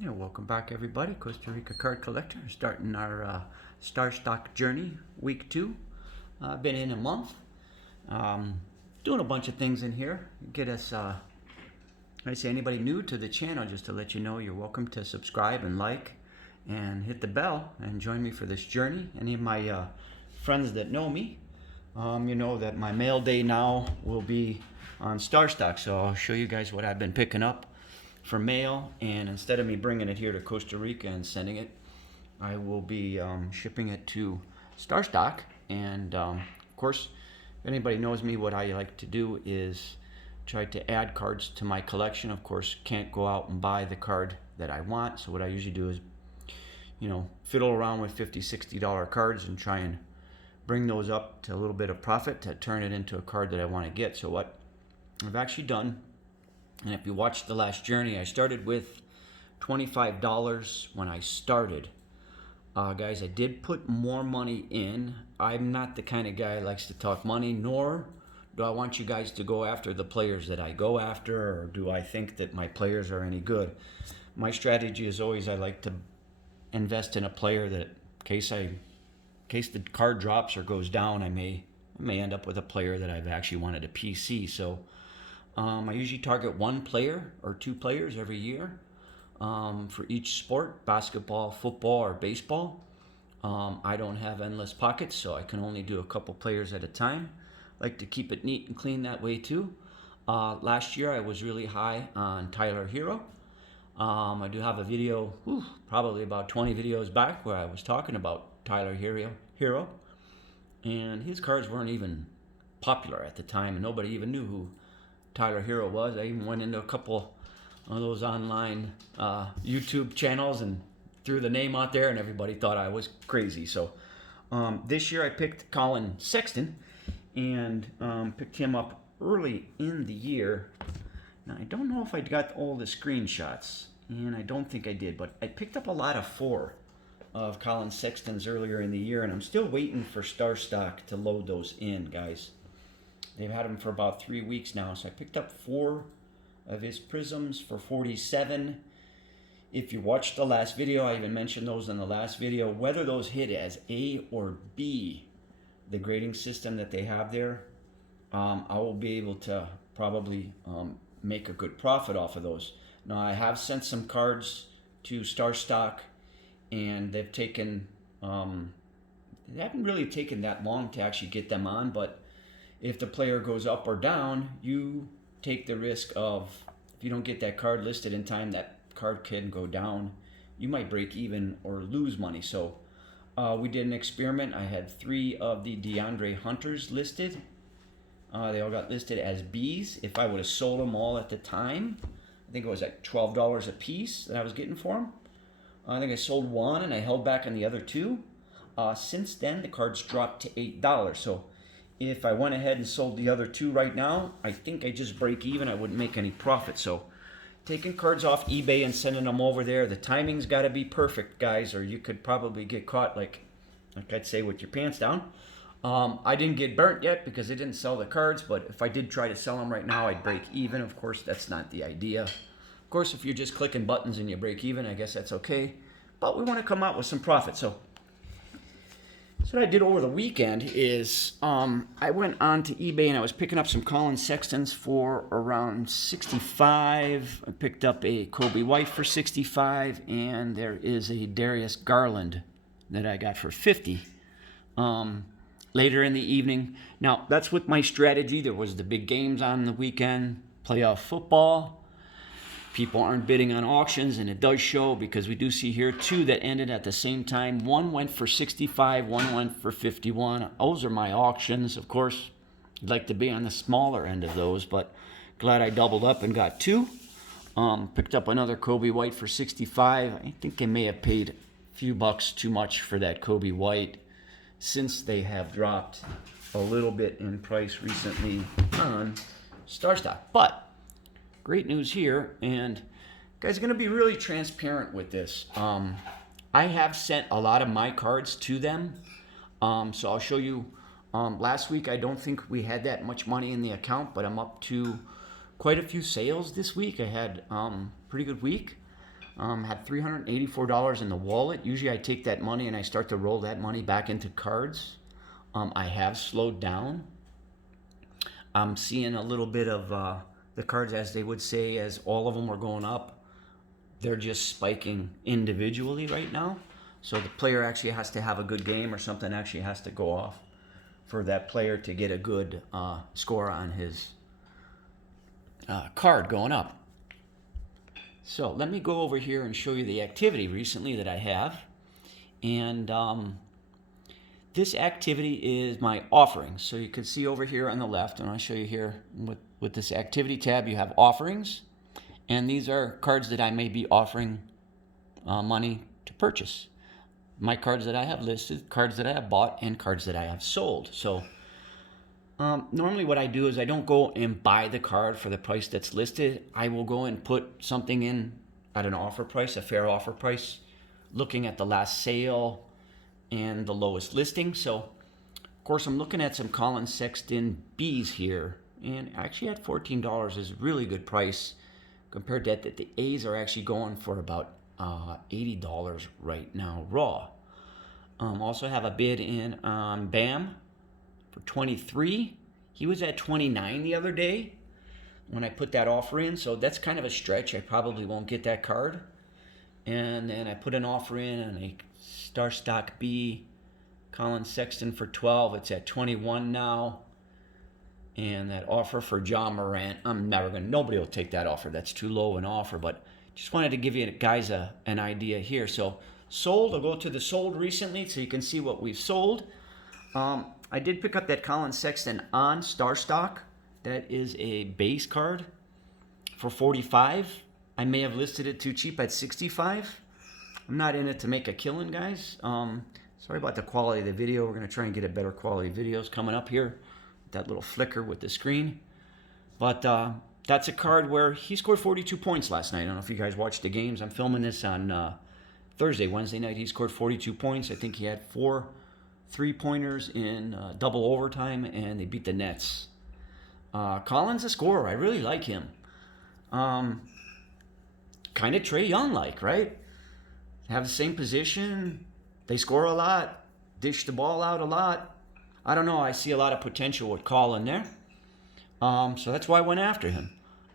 Yeah, welcome back everybody. Costa Rica card collector, starting our StarStock Journey week 2. Been in a month, um, doing a bunch of things in here. Get us, I say anybody new to the channel, just to let you know, you're welcome to subscribe and like and hit the bell and join me for this journey. Any of my friends that know me, you know that my mail day now will be on StarStock, so I'll show you guys what I've been picking up for mail, and instead of me bringing it here to Costa Rica and sending it, I will be shipping it to StarStock. And of course, if anybody knows me, what I like to do is try to add cards to my collection. Of course, can't go out and buy the card that I want, so what I usually do is, fiddle around with $50, $60 cards and try and bring those up to a little bit of profit to turn it into a card that I want to get. So what I've actually done, and if you watched the last journey, I started with $25 when I started. Guys, I did put more money in. I'm not the kind of guy that likes to talk money, nor do I want you guys to go after the players that I go after, or do I think that my players are any good. My strategy is always I like to invest in a player that in case the card drops or goes down, I may end up with a player that I've actually wanted a PC. So I usually target one player or two players every year for each sport, basketball, football, or baseball. I don't have endless pockets, so I can only do a couple players at a time. I like to keep it neat and clean that way too. Last year I was really high on Tyler Hero. I do have a video, probably about 20 videos back, where I was talking about Tyler Hero, and his cards weren't even popular at the time, and nobody even knew who Tyler Hero was. I even went into a couple of those online YouTube channels and threw the name out there, and everybody thought I was crazy. So this year I picked Collin Sexton and picked him up early in the year. Now, I don't know if I got all the screenshots, and I don't think I did, but I picked up a lot of 4 of Collin Sexton's earlier in the year, and I'm still waiting for StarStock to load those in, guys. They've had them for about 3 weeks now, so I picked up 4 of his prisms for $47. If you watched the last video, I even mentioned those in the last video. Whether those hit as A or B, the grading system that they have there, I will be able to probably make a good profit off of those. Now, I have sent some cards to StarStock, and they've taken, they haven't really taken that long to actually get them on, but if the player goes up or down, you take the risk of, if you don't get that card listed in time, that card can go down. You might break even or lose money. So we did an experiment. I had 3 of the DeAndre Hunters listed. They all got listed as Bs. If I would have sold them all at the time, I think it was like $12 a piece that I was getting for them. I think I sold 1 and I held back on the other 2. Since then, the cards dropped to $8. So if I went ahead and sold the other 2 right now, I think I just break even. I wouldn't make any profit. So taking cards off eBay and sending them over there, the timing's got to be perfect, guys, or you could probably get caught, like I'd say, with your pants down. I didn't get burnt yet because I didn't sell the cards, but if I did try to sell them right now, I'd break even. Of course, that's not the idea. Of course, if you're just clicking buttons and you break even, I guess that's okay. But we want to come out with some profit. So what I did over the weekend is I went on to eBay and I was picking up some Collin Sextons for around $65. I picked up a Kobe White for $65, and there is a Darius Garland that I got for $50 later in the evening. Now, that's with my strategy. There was the big games on the weekend, playoff football. People aren't bidding on auctions, and it does show because we do see here 2 that ended at the same time. 1 went for $65, 1 went for $51. Those are my auctions. Of course, I'd like to be on the smaller end of those, but glad I doubled up and got 2. Picked up another Kobe White for $65. I think I may have paid a few bucks too much for that Kobe White, since they have dropped a little bit in price recently on StarStock. But great news here, and guys, going to be really transparent with this. I have sent a lot of my cards to them, so I'll show you. Last week, I don't think we had that much money in the account, but I'm up to quite a few sales this week. I had a pretty good week. Had $384 in the wallet. Usually I take that money and I start to roll that money back into cards. I have slowed down. I'm seeing a little bit of the cards, as they would say, as all of them are going up. They're just spiking individually right now. So the player actually has to have a good game, or something actually has to go off for that player to get a good score on his card going up. So let me go over here and show you the activity recently that I have. And this activity is my offerings. So you can see over here on the left, and I'll show you here with this activity tab, you have offerings. And these are cards that I may be offering money to purchase. My cards that I have listed, cards that I have bought, and cards that I have sold. So normally what I do is I don't go and buy the card for the price that's listed. I will go and put something in at an offer price, a fair offer price, looking at the last sale and the lowest listing. So of course I'm looking at some Colin Sexton B's here, and actually at $14 is a really good price compared to that. The A's are actually going for about $80 right now raw. Also have a bid in on Bam for 23. He was at 29 the other day when I put that offer in, so that's kind of a stretch. I probably won't get that card. And then I put an offer in on a StarStock B Colin Sexton for 12. It's at 21 now. And that offer for John Morant, nobody will take that offer. That's too low an offer, but just wanted to give you guys an idea here. So sold, I'll go to the sold recently so you can see what we've sold. I did pick up that Colin Sexton on StarStock. That is a base card for 45. I may have listed it too cheap at 65. I'm not in it to make a killing, guys. Sorry about the quality of the video. We're going to try and get a better quality videos coming up here. That little flicker with the screen. But that's a card where he scored 42 points last night. I don't know if you guys watched the games. I'm filming this on Wednesday night. He scored 42 points. I think he had 4 3-pointers in double overtime, and they beat the Nets. Colin's a scorer. I really like him. Kind of Trae Young-like, right? Have the same position. They score a lot. Dish the ball out a lot. I don't know. I see a lot of potential with Colin there. So that's why I went after him.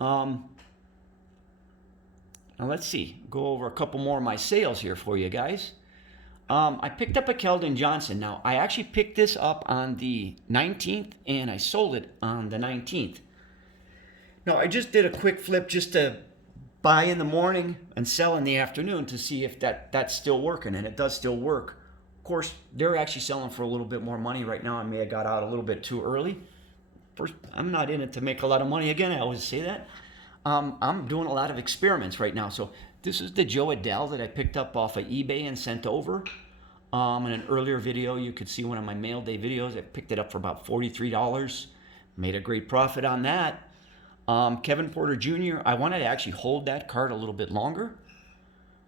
Now let's see. Go over a couple more of my sales here for you guys. I picked up a Keldon Johnson. Now, I actually picked this up on the 19th, and I sold it on the 19th. Now, I just did a quick flip just to buy in the morning and sell in the afternoon to see if that's still working, and it does still work. Of course, they're actually selling for a little bit more money right now. I may have got out a little bit too early. First, I'm not in it to make a lot of money. Again, I always say that. I'm doing a lot of experiments right now. So this is the Joe Adele that I picked up off of eBay and sent over. In an earlier video, you could see one of my mail day videos. I picked it up for about $43. Made a great profit on that. Kevin Porter Jr., I wanted to actually hold that card a little bit longer.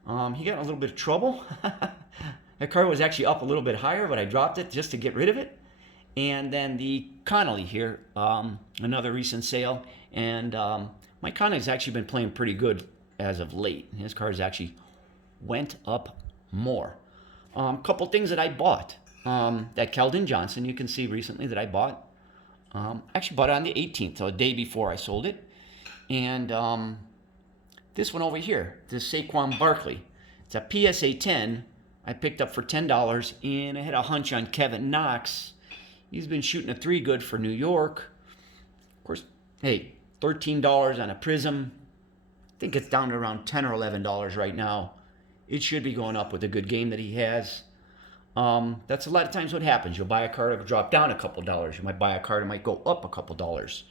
He got in a little bit of trouble. That card was actually up a little bit higher, but I dropped it just to get rid of it. And then the Connolly here, another recent sale. And my Connolly's actually been playing pretty good as of late. His cards actually went up more. Couple things that I bought. That Keldon Johnson, you can see recently that I bought. Actually bought it on the 18th, so a day before I sold it. And this one over here, this Saquon Barkley. It's a PSA 10. I picked up for $10, and I had a hunch on Kevin Knox. He's been shooting a 3 good for New York. Of course, hey, $13 on a Prism. I think it's down to around $10 or $11 right now. It should be going up with a good game that he has. That's a lot of times what happens. You'll buy a card, it'll drop down a couple dollars. You might buy a card, it might go up a couple dollars.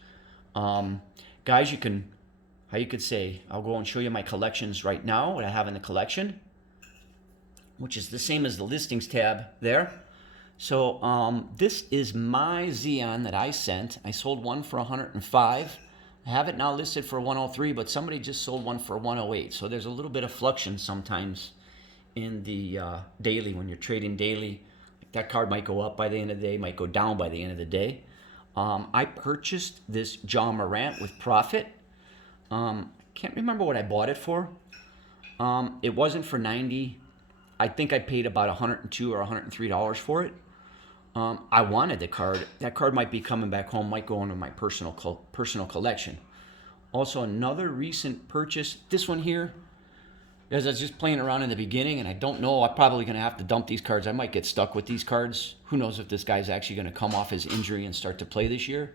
Guys, you can, how you could say, I'll go and show you my collections right now, what I have in the collection, which is the same as the listings tab there. So this is my Xeon that I sent. I sold one for 105. I have it now listed for 103, but somebody just sold one for 108. So there's a little bit of fluctuation sometimes in the daily when you're trading daily. That card might go up by the end of the day, might go down by the end of the day. I purchased this John Morant with profit. Can't remember what I bought it for. It wasn't for 90. I think I paid about $102 or $103 for it. I wanted the card. That card might be coming back home, might go into my personal collection. Also, another recent purchase, this one here, as I was just playing around in the beginning, and I don't know, I'm probably going to have to dump these cards. I might get stuck with these cards. Who knows if this guy's actually going to come off his injury and start to play this year.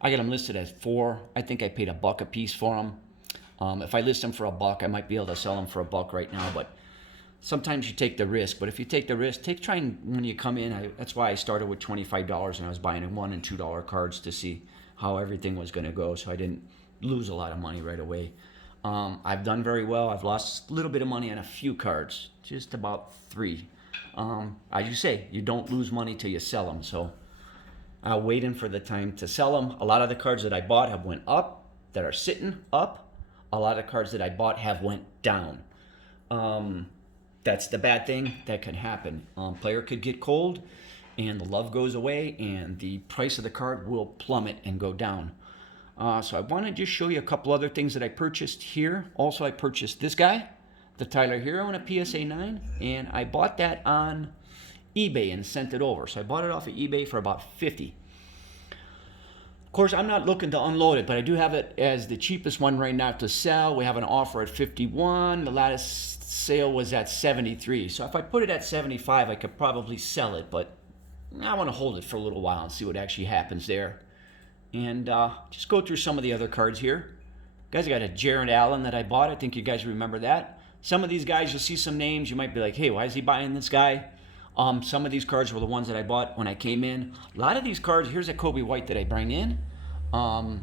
I got them listed as 4. I think I paid $1 a piece for them. If I list them for $1, I might be able to sell them for $1 right now, but sometimes you take the risk. But if you take the risk, try and when you come in, that's why I started with $25 and I was buying $1 and $2 cards to see how everything was going to go, so I didn't lose a lot of money right away. I've done very well. I've lost a little bit of money on a few cards, just about 3. As you say, you don't lose money till you sell them, so I'm waiting for the time to sell them. A lot of the cards that I bought have went up, that are sitting up. A lot of cards that I bought have went down. That's the bad thing that can happen. Player could get cold, and the love goes away, and the price of the card will plummet and go down. So I want to just show you a couple other things that I purchased here. Also, I purchased this guy, the Tyler Hero, in a PSA 9, and I bought that on eBay and sent it over. So I bought it off of eBay for about $50. Of course, I'm not looking to unload it, but I do have it as the cheapest one right now to sell. We have an offer at $51. The latest sale was at $73. So if I put it at $75, I could probably sell it, but I want to hold it for a little while and see what actually happens there. And just go through some of the other cards here. Guys, I got a Jared Allen that I bought. I think you guys remember that. Some of these guys, you'll see some names. You might be like, hey, why is he buying this guy? Some of these cards were the ones that I bought when I came in. A lot of these cards, here's a Kobe White that I bring in. You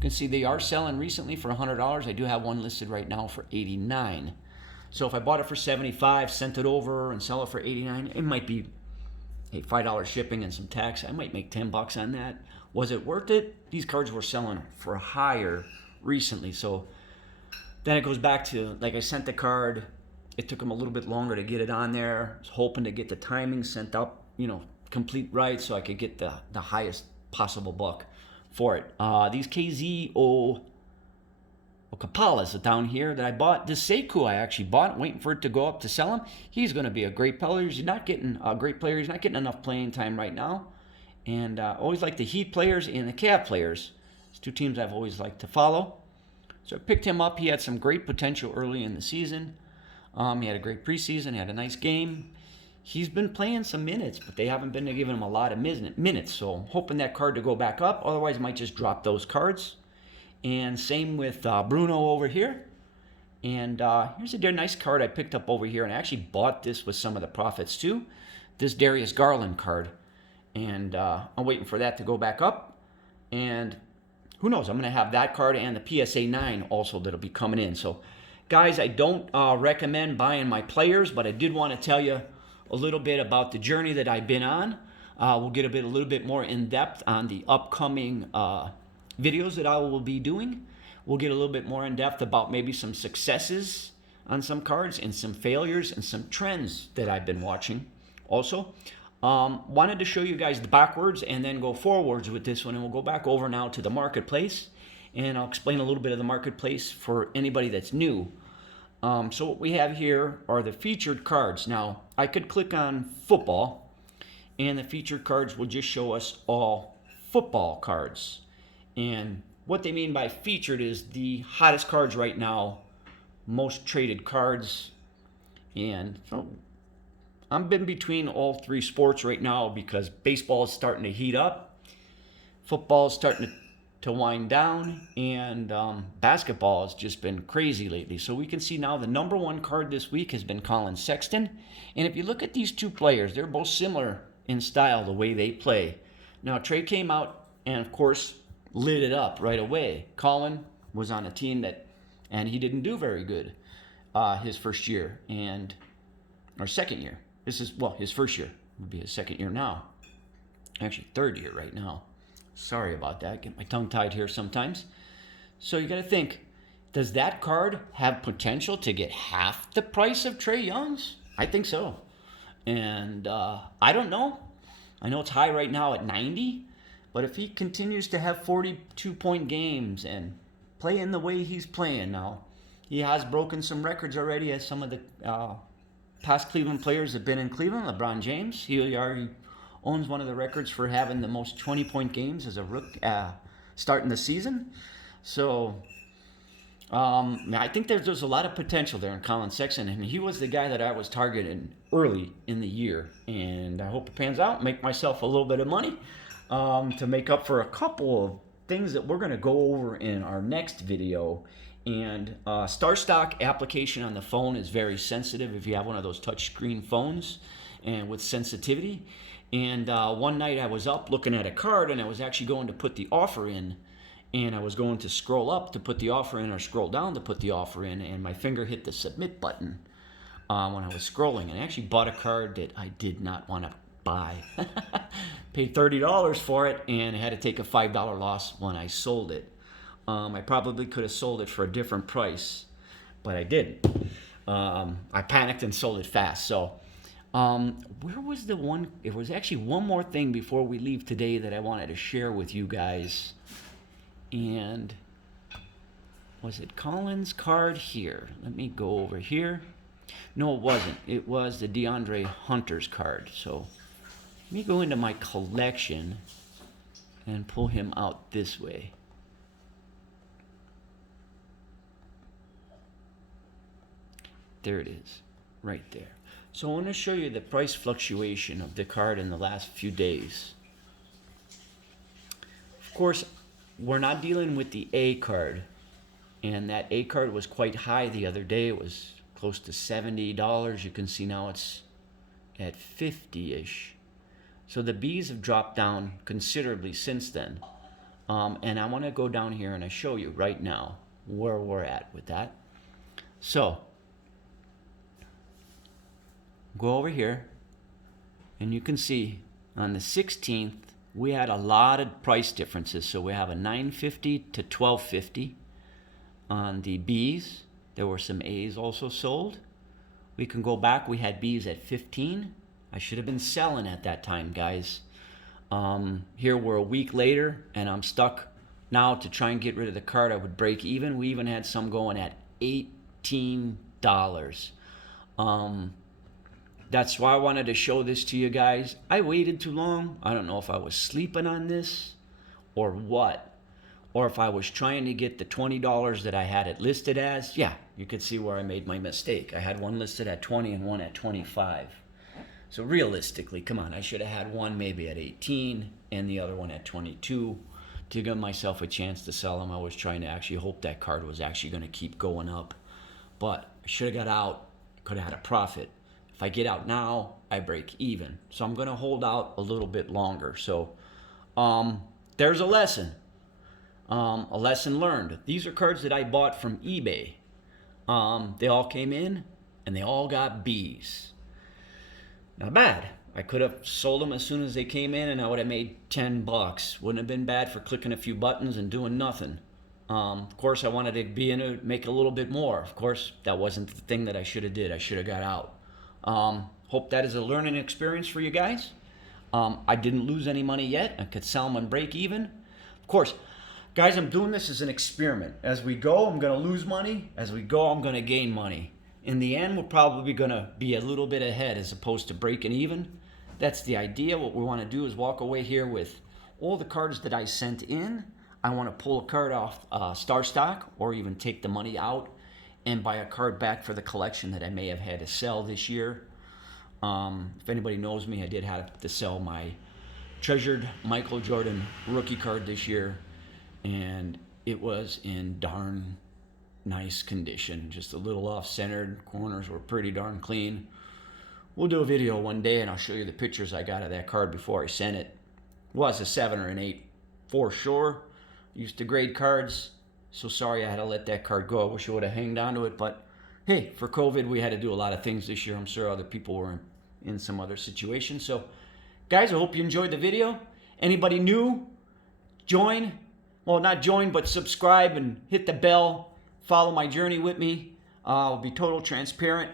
can see they are selling recently for $100. I do have one listed right now for $89. So if I bought it for $75, sent it over and sell it for $89, it might be $5 shipping and some tax. I might make $10 on that. Was it worth it? These cards were selling for higher recently. So then it goes back to, like, I sent the card. It took them a little bit longer to get it on there. I was hoping to get the timing sent up, complete right, so I could get the highest possible buck for it. These KZ Okapalas are down here that I bought. This Sekou I actually bought, waiting for it to go up to sell him. He's going to be a great player. He's not getting a great player. He's not getting enough playing time right now. And always like the Heat players and the Cavs players. It's 2 teams I've always liked to follow. So I picked him up. He had some great potential early in the season. He had a great preseason. He had a nice game. He's been playing some minutes, but they haven't been giving him a lot of minutes. So I'm hoping that card to go back up. Otherwise, I might just drop those cards. And same with Bruno over here. And here's a nice card I picked up over here. And I actually bought this with some of the profits too. This Darius Garland card. And I'm waiting for that to go back up. And who knows, I'm going to have that card and the PSA 9 also that'll be coming in. So, guys, I don't recommend buying my players, but I did want to tell you a little bit about the journey that I've been on. We'll get a little bit more in depth on the upcoming videos that I will be doing. We'll get a little bit more in depth about maybe some successes on some cards and some failures and some trends that I've been watching also. Wanted to show you guys the backwards and then go forwards with this one, and we'll go back over now to the marketplace, and I'll explain a little bit of the marketplace for anybody that's new. So what we have here are the featured cards. Now, I could click on football, and the featured cards will just show us all football cards. And what they mean by featured is the hottest cards right now, most traded cards. And so I'm been between all 3 sports right now because baseball is starting to heat up, football is starting to wind down, and basketball has just been crazy lately. So we can see now the number 1 card this week has been Colin Sexton. And if you look at these 2 players, they're both similar in style, the way they play. Now, Trey came out and, of course, lit it up right away. Colin was on a team and he didn't do very good his first year or second year. His first year would be his second year now. Actually, 3rd year right now. Sorry about that. Get my tongue tied here sometimes. So you got to think, does that card have potential to get half the price of Trae Young's? I think so. And I don't know. I know it's high right now at 90. But if he continues to have 42-point games and play in the way he's playing now, he has broken some records already, as some of the past Cleveland players have been in Cleveland. LeBron James, he already owns one of the records for having the most 20-point games as a rookie starting the season. So I think there's a lot of potential there in Colin Sexton, and he was the guy that I was targeting early in the year. And I hope it pans out, make myself a little bit of money to make up for a couple of things that we're going to go over in our next video. And StarStock application on the phone is very sensitive if you have one of those touchscreen phones and with sensitivity. And one night I was up looking at a card, and I was actually going to put the offer in, and I was going to scroll up to put the offer in or scroll down to put the offer in, and my finger hit the submit button when I was scrolling, and I actually bought a card that I did not want to buy. Paid $30 for it, and I had to take a $5 loss when I sold it. I probably could have sold it for a different price, but I didn't. I panicked and sold it fast. So where was the one? It was actually one more thing before we leave today that I wanted to share with you guys. And was it Colin's card here? Let me go over here. No, it wasn't. It was the DeAndre Hunter's card. So let me go into my collection and pull him out this way. There it is, right there. So I want to show you the price fluctuation of the card in the last few days. Of course, we're not dealing with the A card, and that A card was quite high the other day. It was close to $70. You can see now it's at 50-ish. So the Bs have dropped down considerably since then. And I want to go down here and I show you right now where we're at with that. So go over here, and you can see on the 16th we had a lot of price differences. So we have a $9.50 to $12.50 on the Bs. There were some A's also sold. We can go back. We had Bs at 15. I should have been selling at that time, guys. Here we're a week later, and I'm stuck now to try and get rid of the card. I would break even. We even had some going at $18. That's why I wanted to show this to you guys. I waited too long. I don't know if I was sleeping on this or what, or if I was trying to get the $20 that I had it listed as. Yeah, you could see where I made my mistake. I had one listed at 20 and one at 25. So realistically, come on, I should have had one maybe at 18 and the other one at 22 to give myself a chance to sell them. I was trying to actually hope that card was actually going to keep going up, but I should have got out, could have had a profit. If I get out now, I break even. So I'm going to hold out a little bit longer. So there's a lesson learned. These are cards that I bought from eBay. They all came in and they all got Bs. Not bad. I could have sold them as soon as they came in and I would have made $10. Wouldn't have been bad for clicking a few buttons and doing nothing. Of course, I wanted to be in it, make a little bit more. Of course, that wasn't the thing that I should have did. I should have got out. Hope that is a learning experience for you guys. I didn't lose any money yet. I could sell them and break even. Of course, guys, I'm doing this as an experiment. As we go, I'm going to lose money. As we go, I'm going to gain money. In the end, we're probably going to be a little bit ahead as opposed to breaking even. That's the idea. What we want to do is walk away here with all the cards that I sent in. I want to pull a card off StarStock or even take the money out and buy a card back for the collection that I may have had to sell this year. If anybody knows me, I did have to sell my treasured Michael Jordan rookie card this year, and it was in darn nice condition, just a little off-centered. Corners were pretty darn clean. We'll do a video one day and I'll show you the pictures I got of that card before I sent it. It was a 7 or an 8 for sure. Used to grade cards. So sorry I had to let that card go. I wish I would have hanged on to it, but hey, for COVID we had to do a lot of things this year. I'm sure other people were in some other situations. So guys, I hope you enjoyed the video. Anybody new, join. Well, not join, but subscribe and hit the bell. Follow my journey with me. I'll be total transparent.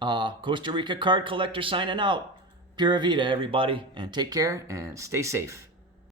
Costa Rica card collector signing out. Pura vida, everybody, and take care and stay safe.